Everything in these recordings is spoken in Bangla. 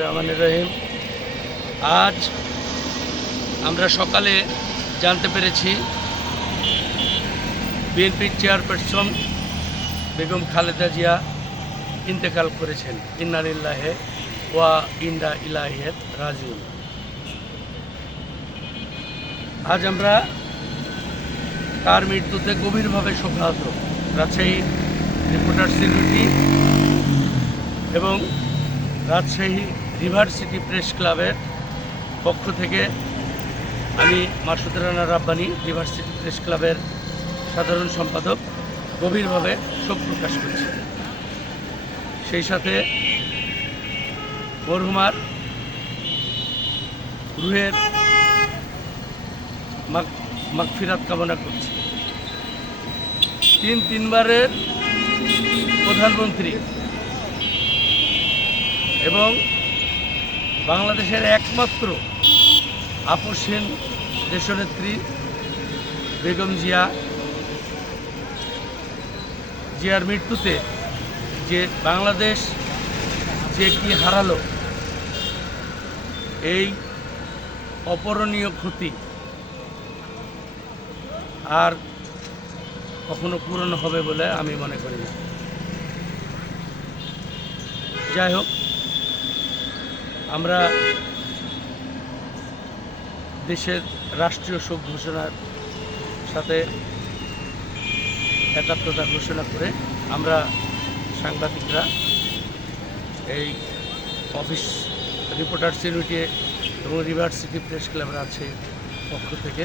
রহমানির রহিম। আজ আমরা সকালে জানতে পেরেছি বিএনপির চেয়ারপারসন বেগম খালেদা জিয়া ইন্তেকাল করেছেন। ইন্না লিল্লাহি ওয়া ইন্না ইলাইহি রাজিউন। আজ আমরা তার মৃত্যুতে গভীরভাবে শোকাহত। রাজশাহী রিপোর্টার্স ইউনিটি এবং রাজশাহী ইউনিভার্সিটি প্রেস ক্লাবের পক্ষ থেকে আমি মাসুদ রানা রাব্বানী, ইউনিভার্সিটি প্রেস ক্লাবের সাধারণ সম্পাদক, গভীরভাবে শোক প্রকাশ করছি। সেই সাথে মরহুমার রুহের মাগফিরাত কামনা করছি। তিনবারের প্রধানমন্ত্রী এবং বাংলাদেশের একমাত্র আপসহীন দেশনেত্রী বেগম জিয়ার মৃত্যুতে যে বাংলাদেশ যে কি হারালো, এই অপূরণীয় ক্ষতি আর কখনো পূরণ হবে বলে আমি মনে করি না। যাই হোক, আমরা দেশের রাষ্ট্রীয় শোক ঘোষণার সাথে একাত্মতা ঘোষণা করে আমরা সাংবাদিকরা এই অফিস রিপোর্টার্স ইউনিটি এবং ইউনিভার্সিটি প্রেস ক্লাবের আছে পক্ষ থেকে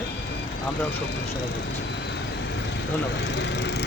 আমরাও শোক ঘোষণা করছি। ধন্যবাদ।